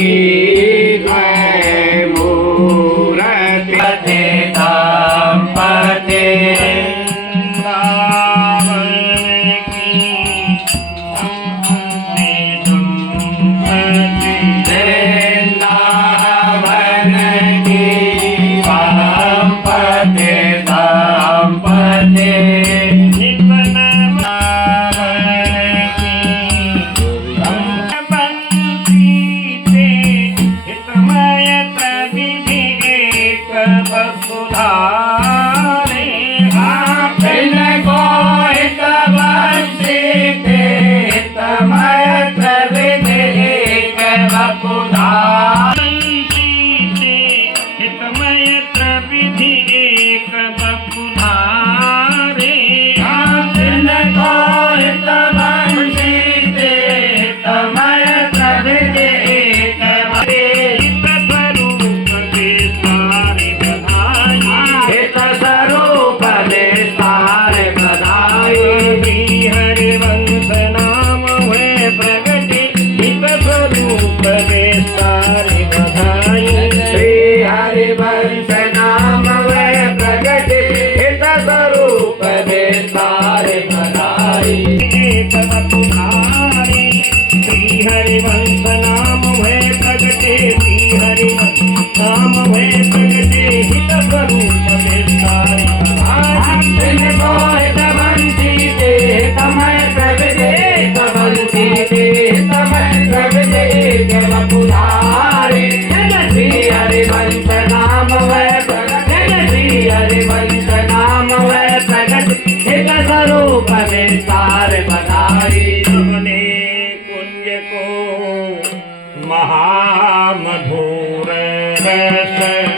મૂર્તિ મૂર્તિ हरिवंश नाम है प्रगटे श्री हरिवंश नाम है प्रगटे हित स्वरूप विस्तारी तमय प्रगटे तमय प्रगटे जब पुरा Namaste.